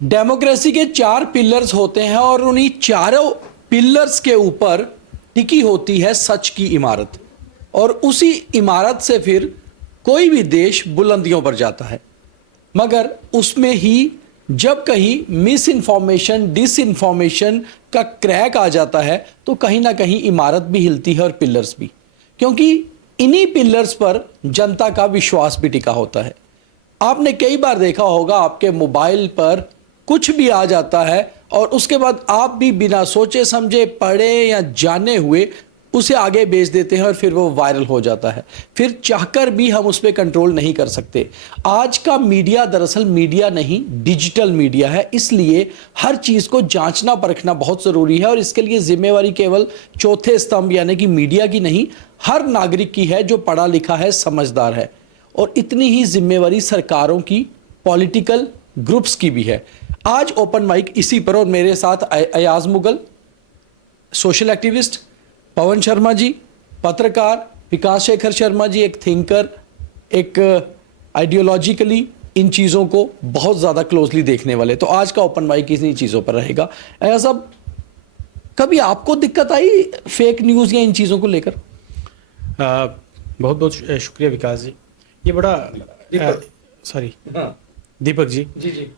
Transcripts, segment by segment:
Democracy के 4 pillars होते हैं और उन्हीं चारों पिलर्स के ऊपर टिकी होती है सच की इमारत, और उसी इमारत से फिर कोई भी देश बुलंदियों पर जाता है। मगर उसमें ही जब कहीं मिस इन्फॉर्मेशन, डिसइन्फॉर्मेशन का क्रैक आ जाता है तो कहीं ना कहीं इमारत भी हिलती है और पिलर्स भी, क्योंकि इन्हीं पिलर्स पर जनता का विश्वास भी टिका होता है। आपने कई बार देखा होगा, आपके मोबाइल पर कुछ भी आ जाता है और उसके बाद आप भी बिना सोचे समझे, पढ़े या जाने हुए उसे आगे भेज देते हैं और फिर वो वायरल हो जाता है। फिर चाहकर भी हम उस पर कंट्रोल नहीं कर सकते। आज का मीडिया दरअसल मीडिया नहीं, डिजिटल मीडिया है, इसलिए हर चीज़ को जांचना परखना बहुत ज़रूरी है। और इसके लिए जिम्मेवारी केवल चौथे स्तंभ यानी कि मीडिया की नहीं, हर नागरिक की है जो पढ़ा लिखा है, समझदार है। और इतनी ही जिम्मेवारी सरकारों की, पॉलिटिकल ग्रुप्स की भी है। आज ओपन माइक इसी पर, और मेरे साथ अयाज मुगल, सोशल एक्टिविस्ट, पवन शर्मा जी पत्रकार, विकास शेखर शर्मा जी एक थिंकर, एक आइडियोलॉजिकली इन चीज़ों को बहुत ज़्यादा क्लोजली देखने वाले। तो आज का ओपन माइक इन्हीं चीज़ों पर रहेगा। अयाज साहब, कभी आपको दिक्कत आई फेक न्यूज़ या इन चीज़ों को लेकर? बहुत बहुत शुक्रिया विकास जी। ये बड़ा सॉरी दीपक जी जी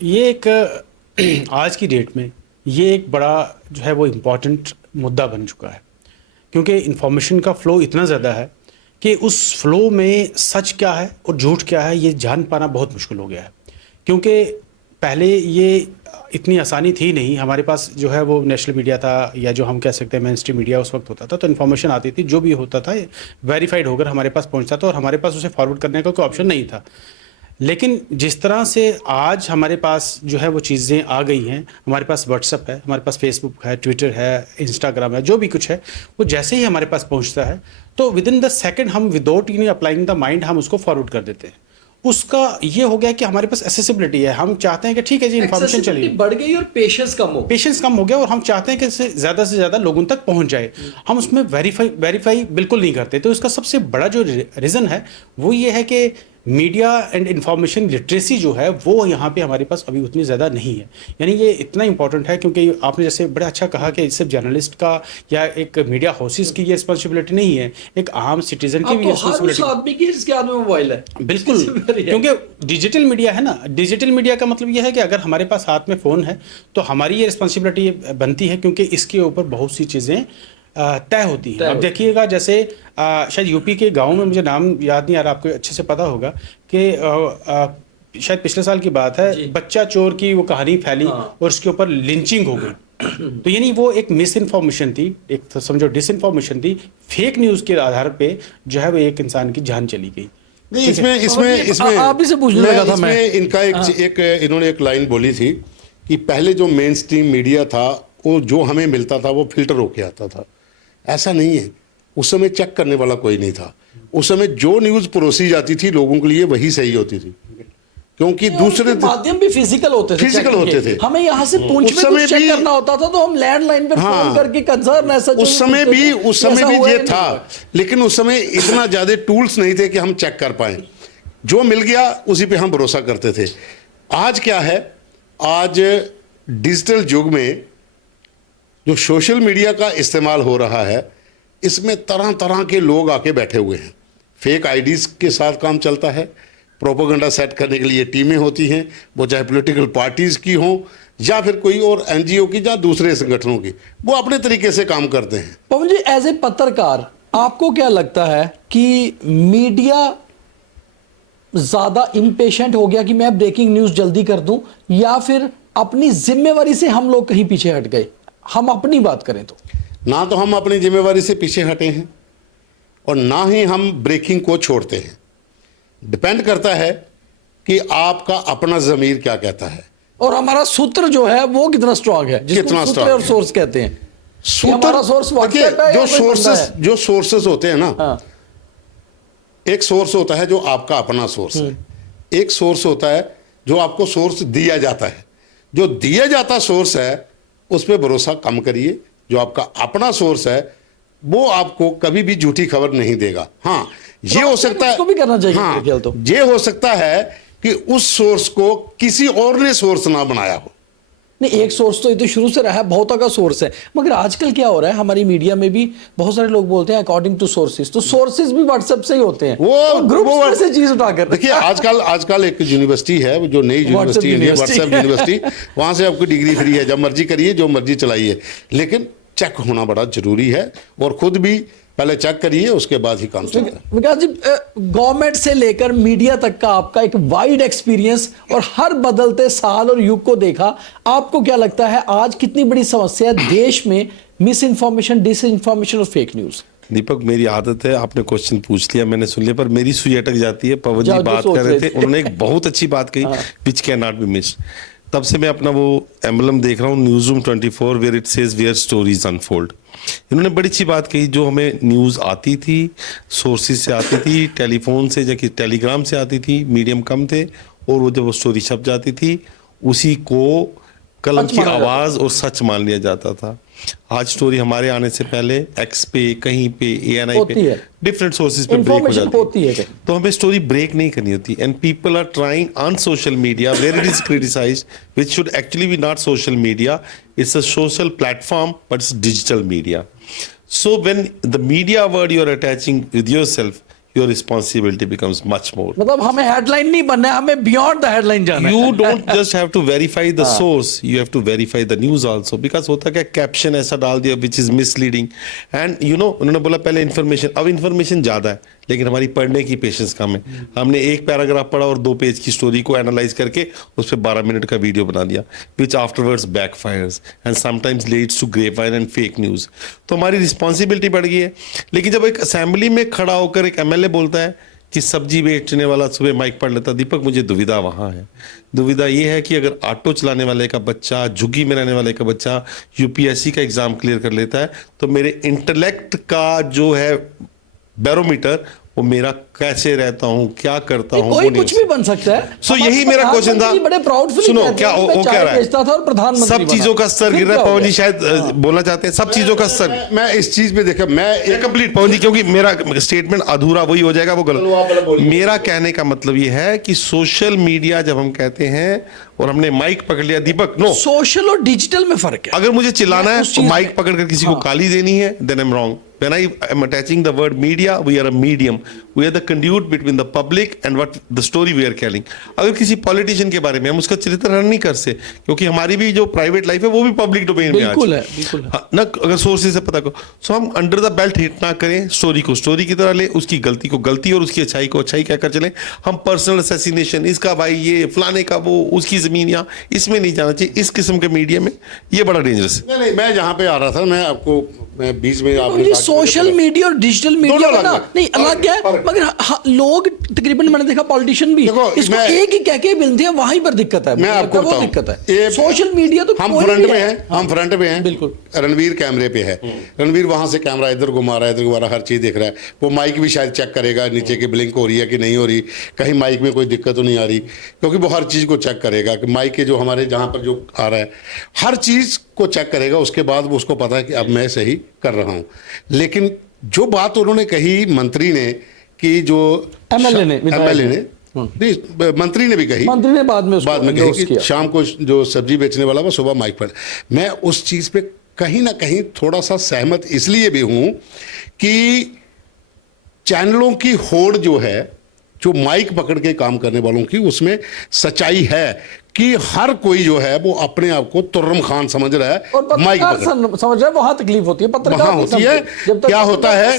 ये एक आज की डेट में ये एक बड़ा जो है वो इम्पॉर्टेंट मुद्दा बन चुका है, क्योंकि इंफॉर्मेशन का फ़्लो इतना ज़्यादा है कि उस फ्लो में सच क्या है और झूठ क्या है ये जान पाना बहुत मुश्किल हो गया है। क्योंकि पहले ये इतनी आसानी थी नहीं, हमारे पास जो है वो नेशनल मीडिया था, या जो हम कह सकते हैं मेन स्ट्रीम मीडिया उस वक्त होता था, तो इन्फॉर्मेशन आती थी, जो भी होता था वेरीफाइड होकर हमारे पास पहुंचता था और हमारे पास उसे फॉरवर्ड करने का कोई ऑप्शन नहीं था। लेकिन जिस तरह से आज हमारे पास जो है वो चीज़ें आ गई हैं, हमारे पास व्हाट्सअप है, हमारे पास फेसबुक है, ट्विटर है, इंस्टाग्राम है, जो भी कुछ है वो जैसे ही हमारे पास पहुंचता है तो विद इन द सेकंड हम विदाउट अप्लाइंग द माइंड हम उसको फॉरवर्ड कर देते हैं। उसका ये हो गया कि हमारे पास एक्सेसिबिलिटी है, हम चाहते हैं कि ठीक है जी इन्फॉर्मेशन चली बढ़ गई और पेशेंस कम हो गया और हम चाहते हैं कि से ज़्यादा लोगों तक पहुंच जाए। हम उसमें वेरीफाई बिल्कुल नहीं करते। तो इसका सबसे बड़ा जो रीज़न है वो ये है कि मीडिया एंड इंफॉर्मेशन लिटरेसी जो है वो यहाँ पे हमारे पास अभी उतनी ज़्यादा नहीं है। यानी ये इतना इंपॉर्टेंट है, क्योंकि आपने जैसे बड़ा अच्छा कहा कि सिर्फ जर्नलिस्ट का या एक मीडिया हाउसेस की ये रिस्पॉन्सिबिलिटी नहीं है, एक आम सिटीजन की भी रिस्पॉन्सिबिलिटी मोबाइल है। बिल्कुल, क्योंकि डिजिटल मीडिया है ना। डिजिटल मीडिया का मतलब ये है कि अगर हमारे पास हाथ में फ़ोन है तो हमारी ये रिस्पॉन्सिबिलिटी बनती है, क्योंकि इसके ऊपर बहुत सी चीज़ें तय होती हैं। अब देखिएगा, जैसे शायद यूपी के गांव में, मुझे नाम याद नहीं आ रहा, आपको अच्छे से पता होगा कि शायद पिछले साल की बात है, बच्चा चोर की वो कहानी फैली और उसके ऊपर लिंचिंग हो गई। तो यानी वो एक मिस इन्फॉर्मेशन थी, एक तो समझो डिसइन्फॉर्मेशन थी, फेक न्यूज़ के आधार पे जो है वो एक इंसान की जान चली गई। नहीं, इसमें आप इसे पूछने लगा था मैं। इनका इन्होंने एक लाइन बोली थी कि पहले जो मेन स्ट्रीम मीडिया था वो जो हमें मिलता था वो फिल्टर होके आता था। ऐसा नहीं है, उस समय चेक करने वाला कोई नहीं था। उस समय जो न्यूज़ परोसी जाती थी लोगों के लिए वही सही होती थी, क्योंकि दूसरे माध्यम भी फिजिकल होते थे। हमें यहाँ से पूंछ में कुछ चेक करना होता था तो हम लैंडलाइन पर फोन करके कंसर्न ऐसा उस समय भी ये था, लेकिन उस समय इतना ज्यादा टूल्स नहीं थे कि हम चेक कर पाए। जो मिल गया उसी पे हम भरोसा करते थे। आज क्या है, आज डिजिटल युग में जो सोशल मीडिया का इस्तेमाल हो रहा है, इसमें तरह तरह के लोग आके बैठे हुए हैं। फेक आईडीज़ के साथ काम चलता है, प्रोपेगेंडा सेट करने के लिए टीमें होती हैं, वो चाहे पॉलिटिकल पार्टीज़ की हों या फिर कोई और एनजीओ की या दूसरे संगठनों की, वो अपने तरीके से काम करते हैं। पवन जी, एज ए पत्रकार आपको क्या लगता है कि मीडिया ज़्यादा इम्पेशेंट हो गया कि मैं ब्रेकिंग न्यूज़ जल्दी कर दूं, या फिर अपनी जिम्मेवारी से हम लोग कहीं पीछे हट गए? हम अपनी बात करें तो ना तो हम अपनी जिम्मेवारी से पीछे हटे हैं और ना ही हम ब्रेकिंग को छोड़ते हैं। डिपेंड करता है कि आपका अपना ज़मीर क्या कहता है और हमारा सूत्र जो है वो कितना स्ट्रांग है, कितना सूत्र और सोर्स कहते हैं। सूत्र जो सोर्सेस होते हैं ना, एक सोर्स होता है जो आपका अपना सोर्स है, एक सोर्स होता है जो आपको सोर्स दिया जाता है। जो दिया जाता सोर्स है उस पर भरोसा कम करिए। जो आपका अपना सोर्स है वो आपको कभी भी झूठी खबर नहीं देगा। हाँ, ये हो सकता है, भी करना चाहिए। हाँ, ये हो सकता है कि उस सोर्स को किसी और ने सोर्स ना बनाया हो। नहीं, एक सोर्स तो ये तो शुरू से रहा है, बहुतों का सोर्स है। मगर आजकल क्या हो रहा है, हमारी मीडिया में भी बहुत सारे लोग बोलते हैं अकॉर्डिंग टू सोर्सेज, तो सोर्सेज भी व्हाट्सएप से ही होते हैं, वो ग्रुप से चीज उठाकर। देखिए आजकल एक यूनिवर्सिटी है, वो जो नई यूनिवर्सिटी है, व्हाट्सएप यूनिवर्सिटी, वहां से आपको डिग्री फ्री है, जब मर्जी करिए, जो मर्जी चलाइए, लेकिन चेक होना बड़ा जरूरी है, और खुद भी पहले चेक करिए, उसके बाद ही काम चलेगा। विकास जी, गवर्नमेंट से लेकर मीडिया तक का आपका एक वाइड एक्सपीरियंस और हर बदलते साल और युग को देखा, आपको क्या लगता है आज कितनी बड़ी समस्या है देश में मिस इन्फॉर्मेशन, डिस इन्फॉर्मेशन और फेक न्यूज? दीपक, मेरी आदत है, आपने क्वेश्चन पूछ लिया, मैंने सुन लिया, पर मेरी सुई अटक जाती है। पवन जी बात कर रहे थे, उन्होंने एक बहुत अच्छी बात कही, which cannot be missed. तब से मैं अपना वो एम्बलम देख रहा हूँ, newsroom 24, where it says where stories unfold. इन्होंने बड़ी अच्छी बात कही, जो हमें न्यूज़ आती थी सोर्सेज से आती थी, टेलीफोन से या टेलीग्राम से आती थी, मीडियम कम थे, और वो जब वो स्टोरी छप जाती थी उसी को कलम की आवाज़ और सच मान लिया जाता था। आज स्टोरी हमारे आने से पहले एक्स पे, कहीं पे, ANI पे, डिफरेंट सोर्सेज पे ब्रेक हो जाती है, तो हमें स्टोरी ब्रेक नहीं करनी होती। And people are trying on social media where it is criticised, which should actually be not social media, it's a social platform but it's digital media. So when the media word you are attaching with yourself, your responsibility becomes much more. मतलब हमें headline नहीं बनना है, हमें beyond the headline जाना है। You don't just have to verify the source, you have to verify the news also, because होता क्या, कैप्शन ऐसा डाल दिया which is misleading, and you know उन्होंने बोला पहले इन्फॉर्मेशन, अब इन्फॉर्मेशन ज़्यादा है लेकिन हमारी पढ़ने की पेशेंस कम है। हमने एक पैराग्राफ पढ़ा और 2 पेज की स्टोरी को एनालाइज करके उस पर 12 मिनट का वीडियो बना दिया, which afterwards backfires and sometimes leads to grapevine and fake news। तो हमारी रिस्पॉन्सिबिलिटी बढ़ गई है। लेकिन जब एक असेंबली में खड़ा होकर एक MLA बोलता है कि सब्जी बेचने वाला सुबह माइक पढ़ लेता, दीपक मुझे दुविधा वहाँ है। दुविधा ये है कि अगर ऑटो चलाने वाले का बच्चा, झुग्गी में रहने वाले का बच्चा UPSC का एग्जाम क्लियर कर लेता है, तो मेरे इंटेलेक्ट का जो है बैरोमीटर, वो मेरा कैसे रहता हूँ, क्या करता हूँ, कोई कुछ भी बन सकता है। सो यही मेरा क्वेश्चन था। बड़े प्राउडफुली सुनो क्या वो क्या रहा है, था और प्रधानमंत्री सब चीजों का स्तर गिर रहा है। पवन जी शायद बोलना चाहते हैं, सब चीजों का स्तर। मैं इस चीज पे देखा, मैं कंप्लीट पवन जी, क्योंकि मेरा स्टेटमेंट अधूरा वही हो जाएगा, वो गलत। मेरा कहने का मतलब ये है कि सोशल मीडिया जब हम कहते हैं और हमने माइक पकड़ लिया, दीपक नो, सोशल और डिजिटल में फर्क है। अगर मुझे चिल्लाना है तो माइक पकड़कर किसी को गाली देनी है, then I'm wrong. When I am attaching the word media, we are a medium. We are the conduit between the public and what the story we are telling. अगर किसी पॉलिटिशियन के बारे में हम उसका चरित्र हनन नहीं कर सकते, क्योंकि हमारी भी जो प्राइवेट लाइफ है वो भी पब्लिक डोमेन में बिल्कुल है, बिल्कुल है। ना, अगर सोर्सेज से पता करो, सो हम अंडर द बेल्ट हिट ना करें, स्टोरी को स्टोरी की तरह ले, उसकी गलती को गलती और उसकी अच्छाई को अच्छाई कहकर चलें। हम पर्सनल असैसिनेशन, इसका भाई ये, फलाने का वो, उसकी जमीन, या इसमें नहीं जाना चाहिए। इस किस्म के मीडिया में ये बड़ा डेंजरस है। नहीं, मैं जहाँ पे आ रहा था, मैं आपको, मैं बीच में आपने सोशल मीडिया और डिजिटल मीडिया का ना नहीं अलग है, मगर लोग तकरीबन मैंने देखा पॉलिटिशियन भी इसको एक ही कह के मिलते हैं, वहीं पर दिक्कत है। मैं आपको वो दिक्कत है, सोशल मीडिया तो हम फ्रंट में हैं, हम फ्रंट में हैं, बिल्कुल। रणवीर कैमरे पे है, रणवीर वहां से कैमरा इधर घुमा रहा है, इधर घुमा रहा है, हर चीज देख रहा है। वो माइक भी शायद चेक करेगा नीचे की ब्लिंक हो रही है कि नहीं हो रही, कहीं माइक में कोई दिक्कत तो नहीं आ रही, क्योंकि वो हर चीज को चेक करेगा कि माइक के जो हमारे जहां पर जो आ रहा है, हर चीज को चेक करेगा। उसके बाद वो उसको पता है कि अब मैं सही कर रहा हूं। लेकिन जो बात उन्होंने कही मंत्री ने, कि जो MLA ने नहीं, मंत्री ने भी कही, मंत्री ने बाद में कही कि शाम को जो सब्जी बेचने वाला वो सुबह माइक पर, मैं उस चीज पे कहीं ना कहीं थोड़ा सा सहमत इसलिए भी हूं कि चैनलों की होड़ जो है, जो माइक पकड़ के काम करने वालों की, उसमें सच्चाई है कि हर कोई जो है वो अपने आप को तुर्रम खान समझ रहा है, और माइक समझ रहा है। वहां तकलीफ होती है, पत्रकार वहां होती है। क्या होता है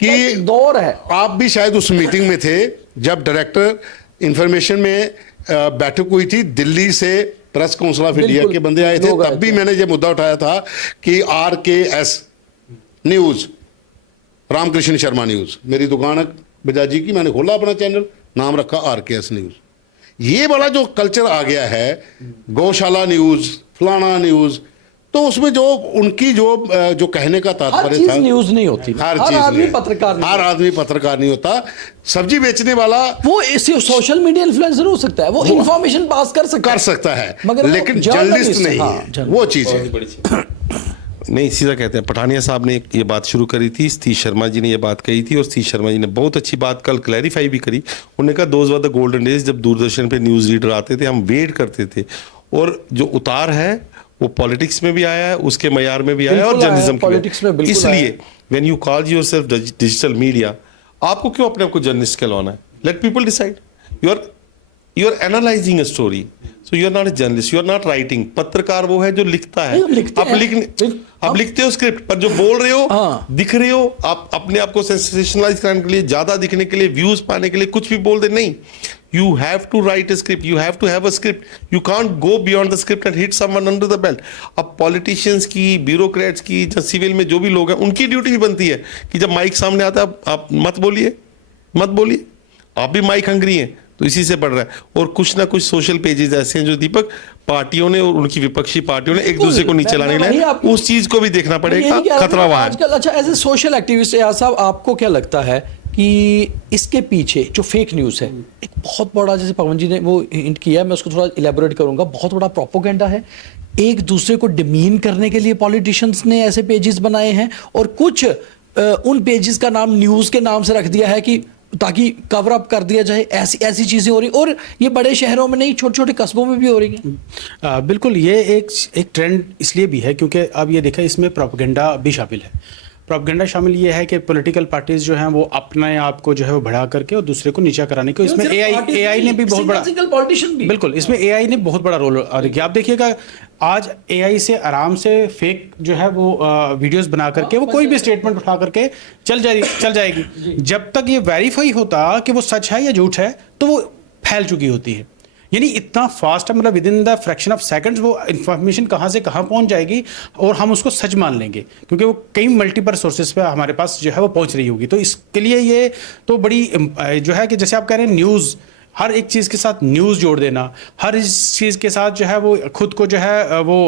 कि दौर है, आप भी शायद उस मीटिंग में थे जब डायरेक्टर इंफॉर्मेशन में बैठक हुई थी, दिल्ली से प्रेस काउंसिल ऑफ इंडिया के बंदे आए थे, तब भी मैंने ये मुद्दा उठाया था कि RKS news, Ramkrishna Sharma news, मेरी दुकान है बजाजी की, मैंने खोला अपना चैनल, नाम रखा RKS न्यूज। ये वाला जो कल्चर आ गया है, गौशाला न्यूज, फलाना न्यूज, तो उसमें जो उनकी जो कहने का तात्पर्य था, न्यूज नहीं होती, हर आदमी पत्रकार, हर आदमी पत्रकार नहीं होता। सब्जी बेचने वाला वो सोशल मीडिया इन्फ्लुएंसर हो सकता है, वो इंफॉर्मेशन पास कर सकता है, है, मगर लेकिन जर्नलिस्ट नहीं है, वो चीज है। नहीं सीधा कहते हैं, पठानिया साहब ने ये बात शुरू करी थी, सतीश शर्मा जी ने ये बात कही थी, और सतीश शर्मा जी ने बहुत अच्छी बात कल क्लैरिफाई भी करी। उन्होंने कहा those were the golden days, जब दूरदर्शन पे न्यूज़ रीडर आते थे, हम वेट करते थे, और जो उतार है वो पॉलिटिक्स में भी आया है, उसके मयार में भी आया है, और जर्नलिज्म पॉलिटिक्स में बिल्कुल इसलिए when you call yourself digital media, आपको क्यों अपने आप को जर्नलिस्ट कहलाना है? Let people decide. You are analysing a story, so you are not a journalist, you are not writing. पत्रकार वो है जो लिखता है, आप लिखते हो स्क्रिप्ट, पर जो बोल रहे हो, दिख रहे हो, आप अपने आप को सेंसेशनलाइज करने के लिए, ज्यादा दिखने के लिए, व्यूज पाने के लिए कुछ भी बोल दे, नहीं। You have to write a script. You have to have a script. You can't go beyond the script and hit someone under the belt. अब politicians की, bureaucrats की, जो सिविल में जो भी लोग हैं, उनकी ड्यूटी भी बनती है कि जब माइक सामने आता है आप मत बोलिए, मत बोलिए। आप भी माइक हंग्री हैं, तो इसी से बढ़ रहा है। और कुछ ना कुछ सोशल पेजेस ऐसे हैं जो दीपक पार्टियों ने और उनकी विपक्षी पार्टियों ने एक दूसरे को नीचे लाने के लिए, उस चीज को भी देखना पड़ेगा, खतरा वहां है। आजकल अच्छा, एज ए सोशल एक्टिविस्ट यार साहब, आपको क्या लगता है कि इसके पीछे जो फेक न्यूज़ है, एक बहुत बड़ा, जैसे पवन जी ने वो हिंट किया, मैं उसको थोड़ा इलेबोरेट करूंगा, बहुत बड़ा प्रोपोगेंडा है। एक दूसरे को डिमीन करने के लिए पॉलिटिशियंस ने ऐसे पेजेस बनाए हैं, और कुछ उन पेजेस का नाम न्यूज़ के नाम से रख दिया है कि ताकि कवर अप कर दिया जाए। ऐसी चीज़ें हो रही, और ये बड़े शहरों में नहीं, छोटे छोटे कस्बों में भी हो रही हैं। बिल्कुल, ये एक ट्रेंड इसलिए भी है क्योंकि अब ये देखा, इसमें प्रोपेगेंडा भी शामिल है। प्रोपेगेंडा शामिल ये है कि पॉलिटिकल पार्टीज जो हैं वो अपने आप को जो है वो बढ़ा करके और दूसरे को नीचा कराने को, इसमें एआई ने भी बहुत बड़ा, बिल्कुल इसमें एआई ने बहुत बड़ा रोल अदा किया। आप देखिएगा आज एआई से आराम से फेक जो है वो वीडियोस बना करके वो कोई भी स्टेटमेंट उठा करके चल जाएगी। जब तक ये वेरीफाई होता कि वो सच है या झूठ है, तो वो फैल चुकी होती है। यानी इतना फास्ट है, मतलब with in the fraction of seconds वो इन्फॉर्मेशन कहाँ से कहाँ पहुँच जाएगी और हम उसको सच मान लेंगे, क्योंकि वो कई मल्टीपल सोर्सेज पे हमारे पास जो है वो पहुँच रही होगी। तो इसके लिए ये तो बड़ी जो है कि जैसे आप कह रहे हैं न्यूज़, हर एक चीज़ के साथ न्यूज़ जोड़ देना, हर इस चीज़ के साथ जो है वो खुद को जो है वो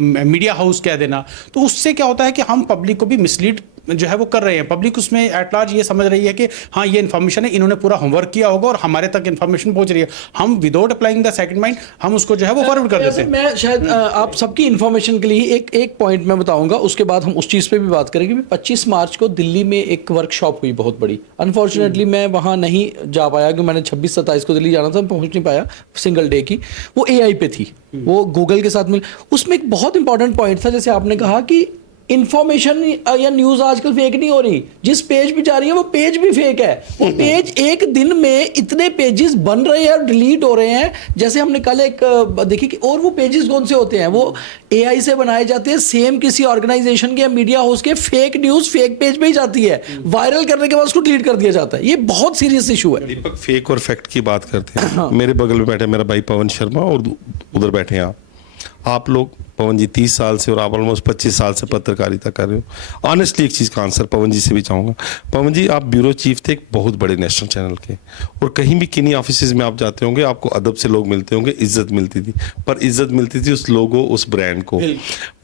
मीडिया हाउस कह देना, तो उससे क्या होता है कि हम पब्लिक को भी मिसलीड जो है वो कर रहे हैं। पब्लिक उसमें एट लार्ज ये समझ रही है कि हाँ ये इन्फॉर्मेशन है, इन्होंने पूरा होमवर्क किया होगा और हमारे तक इन्फॉर्मेशन पहुंच रही है। हम without applying the second mind हम उसको जो है वो फॉरवर्ड कर देते हैं। मैं शायद आप सबकी इन्फॉर्मेशन के लिए एक पॉइंट मैं बताऊंगा, उसके बाद हम उस चीज़ पे भी बात करेंगे। 25 मार्च को दिल्ली में एक वर्कशॉप हुई बहुत बड़ी। अनफॉर्चुनेटली मैं वहाँ नहीं जा पाया, क्योंकि मैंने 26-27 को दिल्ली जाना था, पहुँच नहीं पाया, सिंगल डे की। वो AI पे थी, वो गूगल के साथ मिल। उसमें एक बहुत इंपॉर्टेंट पॉइंट था, जैसे आपने कहा कि इंफॉर्मेशन या न्यूज़ आजकल फेक नहीं हो रही, जिस पेज पे जा रही है वो पेज भी फेक है। वो पेज एक दिन में इतने पेजेस बन रहे हैं और डिलीट हो रहे हैं। जैसे हमने कल एक देखी कि, और वो पेजेस कौन से होते हैं, वो AI से बनाए जाते हैं, सेम किसी ऑर्गेनाइजेशन के या मीडिया हाउस के फेक न्यूज़ फेक पेज पे ही जाती है, वायरल करने के बाद उसको डिलीट कर दिया जाता है। ये बहुत सीरियस इशू है। दीपक, फेक और फैक्ट की बात करते हैं। मेरे बगल में बैठे मेरा भाई पवन शर्मा, और उधर बैठे हैं आप लोग। पवन जी 30 साल से और आप ऑलमोस्ट 25 साल से पत्रकारिता कर रहे हो। ऑनेस्टली एक चीज़ का आंसर पवन जी से भी चाहूँगा। पवन जी, आप ब्यूरो चीफ थे एक बहुत बड़े नेशनल चैनल के, और कहीं भी किन्हीं ऑफिस में आप जाते होंगे, आपको अदब से लोग मिलते होंगे, इज्जत मिलती थी, पर इज्जत मिलती थी उस लोगो, उस ब्रांड को।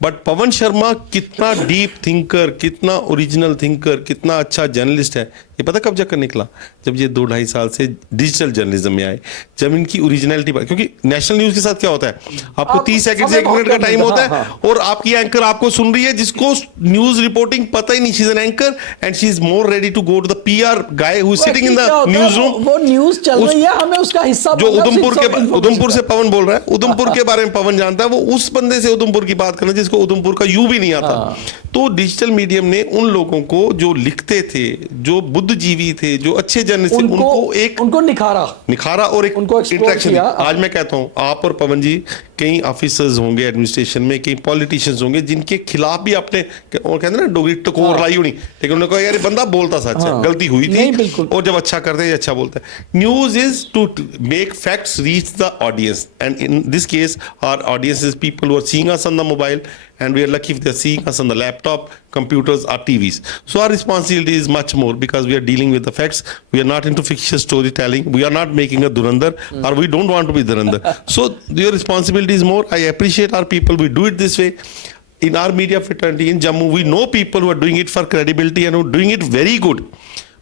बट पवन शर्मा कितना डीप थिंकर, कितना ओरिजिनल थिंकर, कितना अच्छा जर्नलिस्ट है, ये पता कब जाकर निकला? जब ये 2-2.5 साल से डिजिटल जर्नलिज्म में आए, जब इनकी ओरिजिनलिटी, क्योंकि नेशनल न्यूज़ के साथ क्या होता है, आपको 30 सेकंड से 1 मिनट का टाइम होता है, और आपकी एंकर आपको सुन रही है जिसको न्यूज़ रिपोर्टिंग पता ही नहीं। She is an anchor and she is more ready to go to the PR guy who is sitting in the newsroom. वो न्यूज़ चल रही है, हमें उसका हिस्सा, जो उधमपुर से पवन बोल रहा है, उधमपुर के बारे में पवन जानता है, वो उस बंदे से उधमपुर की बात करना जिसको उधमपुर का यू भी नहीं आता। तो डिजिटल मीडियम ने उन लोगों को जो लिखते थे, जो बुद्धिजीवी थे, जो अच्छे जर्नलिस्ट थे, उनको निखारा और एक इंटरेक्शन। आज मैं कहता हूं, आप और पवन जी, कई ऑफिसर्स होंगे एडमिनिस्ट्रेशन में, कई पॉलिटिशियंस होंगे जिनके खिलाफ भी आपने, और कहते हैं ना डोगरी टकोर लाई होनी, लेकिन उन्होंने कहा यार बंदा बोलता सच है, गलती हुई थी, और जब अच्छा करते हैं अच्छा बोलता है। News is to make facts reach the audience, and in this case our audience is people who are seeing us on the mobile, and we are lucky if they are seeing us on the laptop, computers or TVs. So our responsibility is much more, because we are dealing with the facts. We are not into fictitious storytelling. We are not making a Dhurandhar, or we don't want to be Dhurandhar. So your responsibility is more. I appreciate our people. We do it this way. In our media fraternity in Jammu, we know people who are doing it for credibility and who are doing it very good.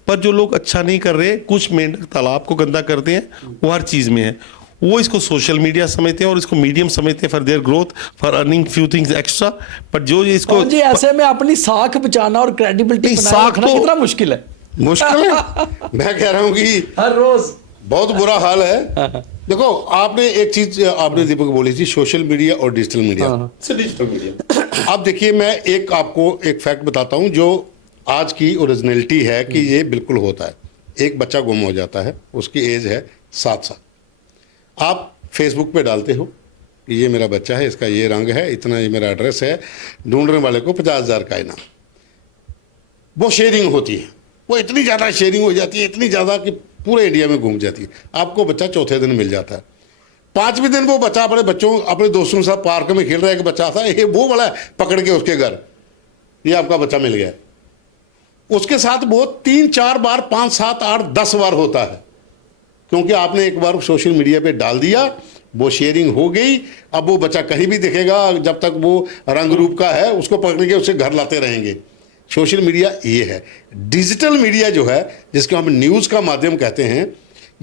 पर जो लोग अच्छा नहीं कर रहे, कुछ मेंढक तालाब को गंदा करते हैं, वो हर चीज़ में है। वो इसको सोशल मीडिया समझते हैं और इसको मीडियम समझते हैं for their growth, for earning few things extra. But जो इसको जी ऐसे में अपनी साख बचाना और क्रेडिबिलिटी बनाए साख रखना तो- कितना मुश्किल है। मुश्किल है। मैं कह रहा हूं कि हर रोज बहुत बुरा हाल है। देखो, आपने एक चीज आपने दीपक बोली थी, सोशल मीडिया और डिजिटल मीडिया। डिजिटल मीडिया, अब देखिए, मैं आपको एक फैक्ट बताता हूं जो आज की ओरिजिनलिटी है कि ये बिल्कुल होता है। एक बच्चा गुम हो जाता है, उसकी एज है 7 साल। आप फेसबुक पे डालते हो कि ये मेरा बच्चा है, इसका ये रंग है, इतना ये मेरा एड्रेस है, ढूंढने वाले को 50,000 का इनाम। वो शेयरिंग होती है, वो इतनी ज़्यादा शेयरिंग हो जाती है, इतनी ज़्यादा कि पूरे इंडिया में घूम जाती है। आपको बच्चा चौथे दिन मिल जाता है। 5वें दिन वो बच्चा अपने दोस्तों के साथ पार्क में खेल रहा है, एक बच्चा था, ये वो बड़ा पकड़ के उसके घर, ये आपका बच्चा मिल गया। उसके साथ वो 3-4 बार, 5, 7, 8, 10 बार होता है, क्योंकि आपने एक बार सोशल मीडिया पे डाल दिया, वो शेयरिंग हो गई। अब वो बच्चा कहीं भी दिखेगा, जब तक वो रंग रूप का है, उसको पकड़ के उसे घर लाते रहेंगे। सोशल मीडिया ये है। डिजिटल मीडिया जो है, जिसको हम न्यूज़ का माध्यम कहते हैं,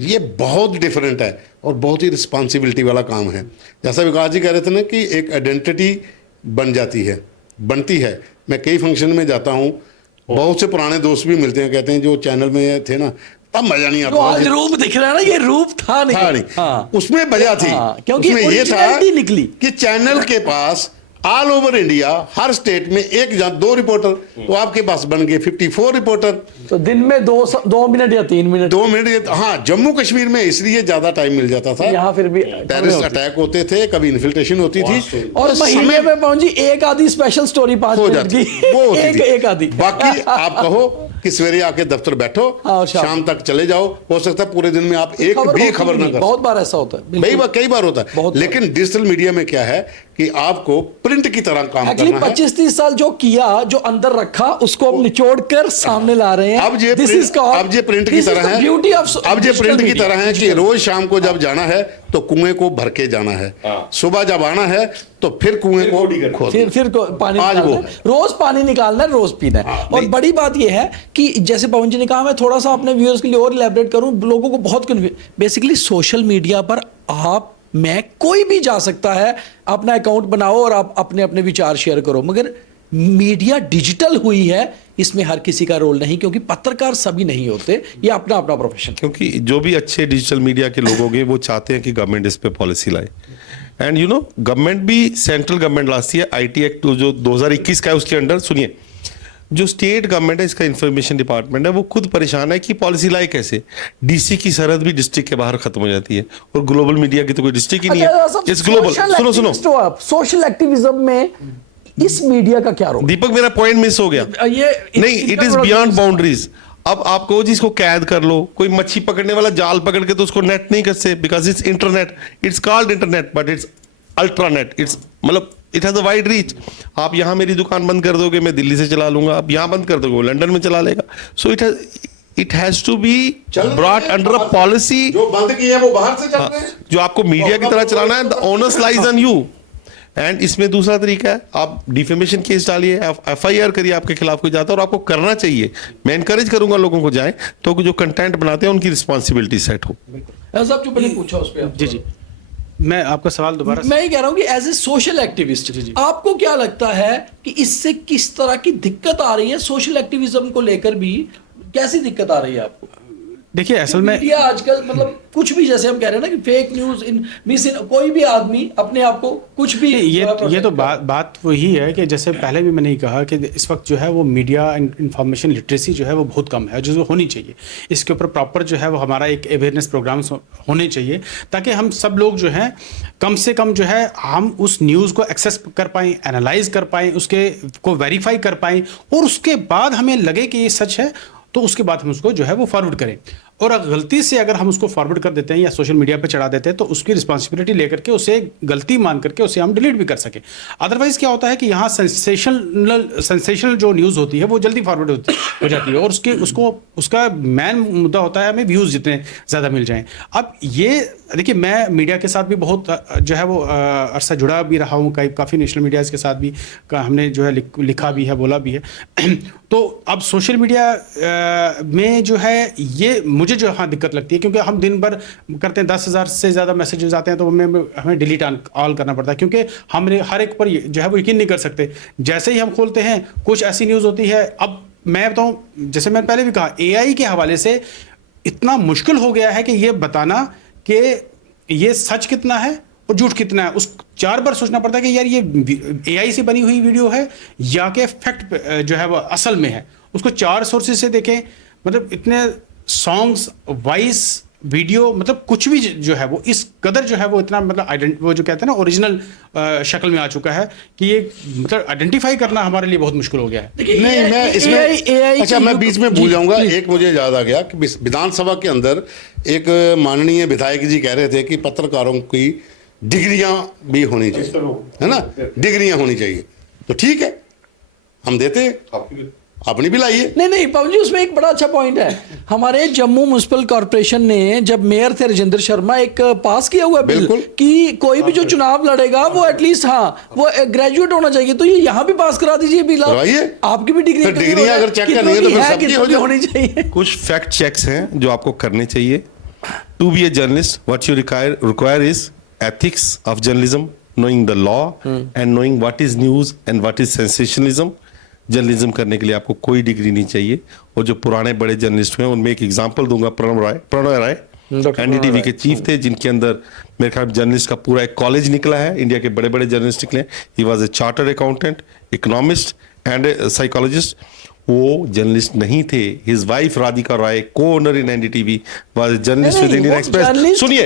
ये बहुत डिफरेंट है और बहुत ही रिस्पॉन्सिबिलिटी वाला काम है। जैसा विकास जी कह रहे थे ना कि एक आइडेंटिटी बनती है। मैं कई फंक्शन में जाता हूँ, बहुत से पुराने दोस्त भी मिलते हैं, कहते हैं जो चैनल में थे ना, तब मजा नहीं आता। जो आज रूप दिख रहा है ना, ये रूप था नहीं। हाँ। उसमें वजह थी, क्योंकि उसमें ये था ओरिजिनलिटी निकली कि चैनल के पास ऑल ओवर इंडिया, हर स्टेट में 1 या 2 रिपोर्टर, तो आपके पास बन गए 54 रिपोर्टर। तो दिन में 2 मिनट या 3 मिनट, 2 मिनट। हाँ, जम्मू कश्मीर में इसलिए ज्यादा टाइम मिल जाता था, यहाँ फिर भी टेररिस्ट अटैक होते थे, कभी इन्फिल्ट्रेशन होती थी, और महीने में पहुंची एक आधी स्पेशल स्टोरी 5 हो मिनट जाती की, वो होती थी। एक आधी। बाकी आप कहो कि सवेरे आके दफ्तर बैठो, हाँ, शाम तक चले जाओ, हो सकता है पूरे दिन में आप एक भी खबर ना कर। बहुत बार ऐसा होता है, कई बार होता है। लेकिन डिजिटल मीडिया में क्या है कि आपको प्रिंट की तरह काम करना है। 25-30 साल जो किया, जो अंदर रखा, उसको अब निचोड़ कर सामने ला रहे हैं। अब ये प्रिंट की तरह है, ब्यूटी ऑफ अब ये प्रिंट की तरह है कि रोज शाम को जब जाना है तो कुएं को भर के जाना है, सुबह जब आना है तो फिर कुएं को खोदना, फिर पानी निकालना है, रोज पानी निकालना है, रोज पीना है। और बड़ी बात यह है कि जैसे पवन जी ने कहा, मैं थोड़ा सा अपने व्यूअर्स के लिए और इलैबोरेट करूं, लोगों को बहुत बेसिकली सोशल मीडिया पर कोई भी जा सकता है, अपना अकाउंट बनाओ और आप अपने अपने विचार शेयर करो, मगर मीडिया डिजिटल हुई है, इसमें हर किसी का रोल नहीं, क्योंकि पत्रकार सभी नहीं होते, ये अपना अपना प्रोफेशन। क्योंकि जो भी अच्छे डिजिटल मीडिया के लोग होंगे वो चाहते हैं कि गवर्नमेंट इस पे पॉलिसी लाए। एंड यू नो, गवर्नमेंट भी, सेंट्रल गवर्नमेंट लाती है आईटी एक्ट जो 2021 का है, उसके अंडर सुनिए, जो स्टेट गवर्नमेंट है, इसका इंफॉर्मेशन डिपार्टमेंट है, वो खुद परेशान है कि पॉलिसी लाए कैसे। डीसी की सरहद भी डिस्ट्रिक्ट के बाहर खत्म हो जाती है, और ग्लोबल मीडिया की तो कोई डिस्ट्रिक्ट ही नहीं है, इट्स ग्लोबल। सुनो सोशल एक्टिविज्म में इस मीडिया का क्या रोल? दीपक, मेरा पॉइंट मिस हो गया। नहीं, इट इज बियॉन्ड बाउंड्रीज। अब आप कहो जी इसको कैद कर लो, कोई मच्छी पकड़ने वाला जाल पकड़ के तो उसको नेट नहीं कर सकते, because it's internet, it's called internet, but it's ultranet, it's मतलब it has a wide reach. आप यहां मेरी दुकान बंद कर दोगे, मैं दिल्ली से चला लूंगा, आप यहां बंद कर दोगे, वो लंदन में चला लेगा। So it has to be brought under a policy. जो बंद की है वो बाहर से चल रहे हैं, जो आपको मीडिया की तरह चलाना है, the onus lies on you. And इसमें दूसरा तरीका है, आप डिफेमेशन केस डालिए, एफआईआर करिए आपके खिलाफ कोई जाता है, और आपको करना चाहिए। मैं इनकरेज करूंगा लोगों को जाएं, तो जो कंटेंट बनाते हैं उनकी रिस्पॉन्सिबिलिटी सेट हो। साहब जो मैंने पूछा उस पे जी मैं आपका सवाल दोबारा, मैं ये कह रहा हूं कि एज ए सोशल एक्टिविस्ट आपको क्या लगता है कि इससे किस तरह की दिक्कत आ रही है? सोशल एक्टिविज्म को लेकर भी कैसी दिक्कत आ रही है आपको? देखिए असल में मीडिया आजकल मतलब कुछ भी, जैसे हम कह रहे हैं ना कि फेक न्यूज कोई भी आदमी अपने आप को कुछ भी, ये तो बात वही है कि जैसे पहले भी मैंने कहा कि इस वक्त जो है वो मीडिया इंफॉर्मेशन लिटरेसी जो है वो बहुत कम है, जो होनी चाहिए। इसके ऊपर प्रॉपर जो है वो हमारा एक अवेयरनेस प्रोग्राम्स होने चाहिए, ताकि हम सब लोग जो है कम से कम जो है हम उस न्यूज़ को एक्सेस कर पाएँ, एनालाइज कर पाएँ, उसके को वेरीफाई कर पाएँ, और उसके बाद हमें लगे कि ये सच है तो उसके बाद हम उसको जो है वो फॉरवर्ड करें। और गलती से अगर हम उसको फॉरवर्ड कर देते हैं या सोशल मीडिया पे चढ़ा देते हैं तो उसकी रिस्पॉन्सिबिलिटी लेकर के उसे गलती मान करके उसे हम डिलीट भी कर सकें। अदरवाइज क्या होता है कि यहाँ सेंसेशनल जो न्यूज़ होती है वो जल्दी फॉरवर्ड हो जाती है, और उसका मेन मुद्दा होता है हमें व्यूज़ जितने ज़्यादा मिल जाएँ। अब ये देखिए, मैं मीडिया के साथ भी बहुत जो है वो अरसा जुड़ा भी रहा हूँ, काफ़ी नेशनल मीडियाज़ के साथ भी हमने जो है लिखा भी है, बोला भी है। तो अब सोशल मीडिया में जो है ये मुझे मुझे जो हाँ दिक्कत लगती है, क्योंकि हम दिन भर करते हैं, 10,000 से ज़्यादा मैसेजेस आते हैं, तो हमें डिलीट ऑल करना पड़ता है, क्योंकि हम हर एक पर जो है वो यकीन नहीं कर सकते। जैसे ही हम खोलते हैं कुछ ऐसी न्यूज़ होती है। अब मैं बताऊँ, जैसे मैंने पहले भी कहा, AI के हवाले से इतना मुश्किल हो गया है कि ये बताना कि ये सच कितना है और झूठ कितना है, उस 4 बार सोचना पड़ता है कि यार ये AI से बनी हुई वीडियो है या कि फैक्ट जो है वो असल में है। उसको 4 सोर्सेज से देखें, मतलब इतने सॉन्ग्स, वॉइस, वीडियो, मतलब कुछ भी जो है वो इस कदर जो है वो इतना मतलब वो जो कहते हैं ना ओरिजिनल शक्ल में आ चुका है कि ये मतलब आइडेंटिफाई करना हमारे लिए बहुत मुश्किल हो गया है। नहीं, मैं इसमें अच्छा मैं बीच में भूल जाऊंगा, एक मुझे याद आ गया कि विधानसभा के अंदर एक माननीय विधायक जी कह रहे थे कि पत्रकारों की डिग्रियां भी होनी चाहिए, है ना, डिग्रियां होनी चाहिए। तो ठीक है, हम देते हैं, अपनी भी लाइए। नहीं पवन जी, उसमें एक बड़ा अच्छा पॉइंट है। हमारे जम्मू म्युनिसिपल कॉर्पोरेशन ने, जब मेयर थे राजेंद्र शर्मा, एक पास किया हुआ बिल कि कोई भी जो चुनाव लड़ेगा वो एटलीस्ट वो ग्रेजुएट होना चाहिए। तो ये यहाँ भी पास करा दीजिए बिल, आपकी भी डिग्री अगर चेक करनी है तो फिर सबकी होनी चाहिए। कुछ फैक्ट चेक्स हैं जो आपको करने चाहिए। To be a journalist what you require is ethics of journalism, knowing the law and knowing what is news and what is sensationalism। Journalism करने के लिए आपको कोई डिग्री नहीं चाहिए। और जो पुराने बड़े जर्नलिस्ट हुए उनमें एक एग्जांपल दूंगा, प्रणव राय NDTV के चीफ थे, जिनके अंदर मेरे ख्याल जर्नलिस्ट का पूरा एक कॉलेज निकला है, इंडिया के बड़े बड़े जर्नलिस्ट निकले। He was a chartered accountant, economist and psychologist. वो जर्नलिस्ट नहीं थे। His wife Radhika Roy, co-owner in NDTV, was journalist with Indian Express. सुनिए,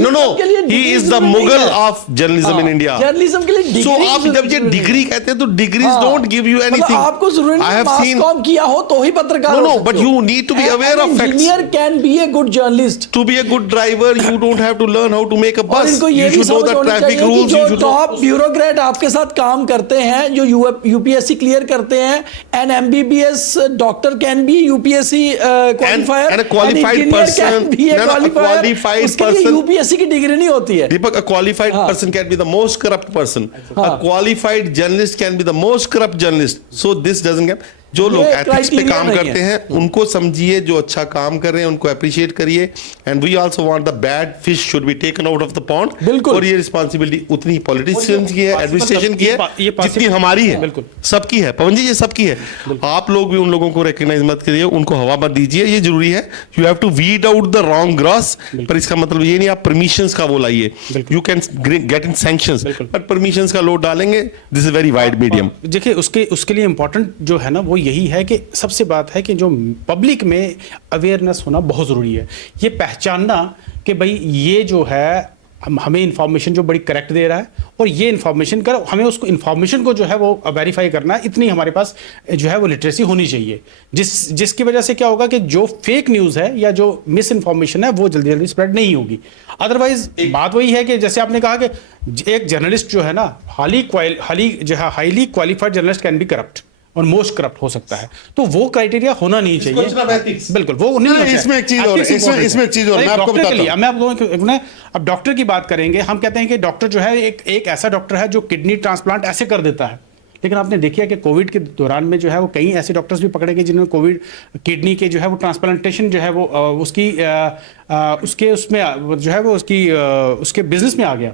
no he is the mogul of journalism in India. Journalism के लिए डिग्री, सो आप जब ये डिग्री कहते हैं तो degrees don't give you anything. आपको जरूरी नहीं मास कॉम किया हो तो ही पत्रकार हो। No, but you need to be aware of facts. Engineer can be a good journalist. To be a good driver you don't have to learn how to make a bus. You should know the traffic rules. जो top bureaucrat आपके साथ काम करते हैं, जो UPSC clear करते हैं, N MBBS doctor can be UPSC qualifier, and a qualified person, qualified person UPSC की डिग्री नहीं होती है। Deepak, a qualified person can be the most corrupt person. A qualified journalist can be the most corrupt journalist. So this doesn't get। जो लोग ethics पे काम करते हैं उनको समझिए, जो अच्छा काम कर रहे हैं उनको अप्रिशिएट करिए। And we also want the bad fish should be taken out of the pond. बिल्कुल। और ये रिस्पांसिबिलिटी उतनी पॉलिटिशियंस की है, एडमिनिस्ट्रेशन की है, जितनी हमारी है। बिल्कुल, सबकी है पवन जी, ये सबकी है। आप लोग भी उन लोगों को रिकॉग्नाइज मत करिए, उनको हवा मत दीजिए, ये जरूरी है। You have to weed out the wrong grass. पर इसका मतलब ये नहीं आप परमिशंस का वो लाइए। You can get in sanctions, but permissions का लोड डालेंगे, this is very wide medium. देखिए, उसके लिए इंपॉर्टेंट जो है ना वो यही है कि सबसे बात है कि जो पब्लिक में अवेयरनेस होना बहुत ज़रूरी है। ये पहचानना कि भाई ये जो है हमें इंफॉर्मेशन जो बड़ी करेक्ट दे रहा है, और ये इंफॉर्मेशन कर हमें उसको इंफॉर्मेशन को जो है वो वेरीफाई करना है, इतनी हमारे पास जो है वो लिटरेसी होनी चाहिए। जिसकी वजह से क्या होगा कि जो फेक न्यूज़ है या जो मिस इन्फॉर्मेशन है वो जल्दी जल्दी स्प्रेड नहीं होगी। अदरवाइज बात वही है कि जैसे आपने कहा कि एक जर्नलिस्ट जो है ना highly qualified journalist can be corrupt और मोस्ट करप्ट हो सकता है, तो वो क्राइटेरिया होना नहीं चाहिए। बिल्कुल, वो नहीं। इसमें एक चीज और मैं आपको बताता हूं। मैं आपको अब डॉक्टर की बात करेंगे, हम कहते हैं कि डॉक्टर जो है एक ऐसा डॉक्टर है जो किडनी ट्रांसप्लांट ऐसे कर देता है, लेकिन आपने देखिए कि कोविड के दौरान में जो है वो कई ऐसे डॉक्टर्स भी पकड़े गए जिन्होंने कोविड किडनी के जो है वो ट्रांसप्लांटेशन जो है वो उसके उसमें जो है वो उसके बिजनेस में आ गया।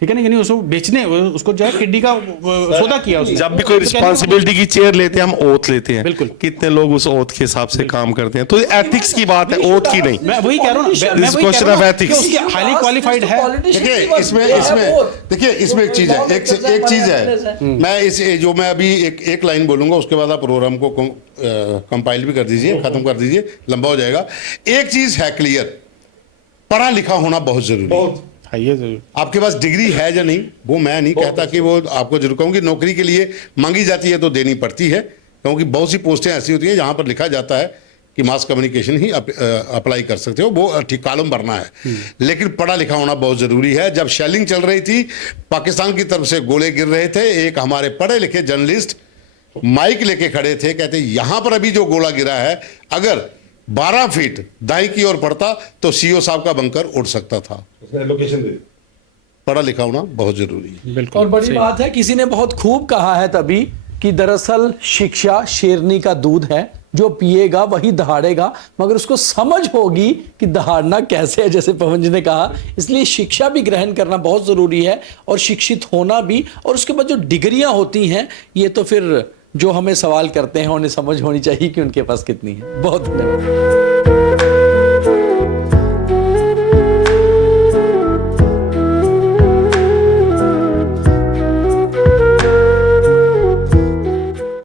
ठीक है ना, यानी उसको बेचने, उसको जो है किडनी का सौदा किया उसने। जब भी कोई रिस्पांसिबिलिटी की चेयर लेते हैं हम ओथ लेते हैं। बिल्कुल, कितने लोग उस ओथ के हिसाब से काम करते हैं, तो एथिक्स की बात है, ओथ की नहीं। मैं वही कह रहा हूं, मैं वही question of ethics, highly qualified है। देखिए इसमें एक चीज है, एक चीज है। मैं अभी एक लाइन बोलूंगा, उसके बाद आप प्रोग्राम को कंपाइल भी कर दीजिए, खत्म कर दीजिए, लंबा हो जाएगा। एक चीज है क्लियर, पढ़ा लिखा होना बहुत जरूरी है। आपके पास डिग्री है या नहीं, वो मैं नहीं कहता कि वो आपको जरूर कहूँगी। नौकरी के लिए मांगी जाती है तो देनी पड़ती है, क्योंकि बहुत सी पोस्टें ऐसी होती हैं जहां पर लिखा जाता है कि मास कम्युनिकेशन ही अप्लाई कर सकते हो, वो ठीक कॉलम भरना है। लेकिन पढ़ा लिखा होना बहुत जरूरी है। जब शेलिंग चल रही थी, पाकिस्तान की तरफ से गोले गिर रहे थे, एक हमारे पढ़े लिखे जर्नलिस्ट माइक लेके खड़े थे, कहते यहां पर अभी जो गोला गिरा है अगर 12 फीट दाई की ओर पड़ता तो सीओ साहब का बंकर उड़ सकता था। लोकेशन दे। पढ़ा लिखा होना बहुत जरूरी है। और बड़ी बात है, किसी ने बहुत खूब कहा है तभी कि दरअसल शिक्षा शेरनी का दूध है, जो पिएगा वही दहाड़ेगा, मगर उसको समझ होगी कि दहाड़ना कैसे है, जैसे पवन जी ने कहा। इसलिए शिक्षा भी ग्रहण करना बहुत ज़रूरी है और शिक्षित होना भी। और उसके बाद जो डिग्रियां होती हैं, ये तो फिर जो हमें सवाल करते हैं उन्हें समझ होनी चाहिए कि उनके पास कितनी है। बहुत धन्यवाद।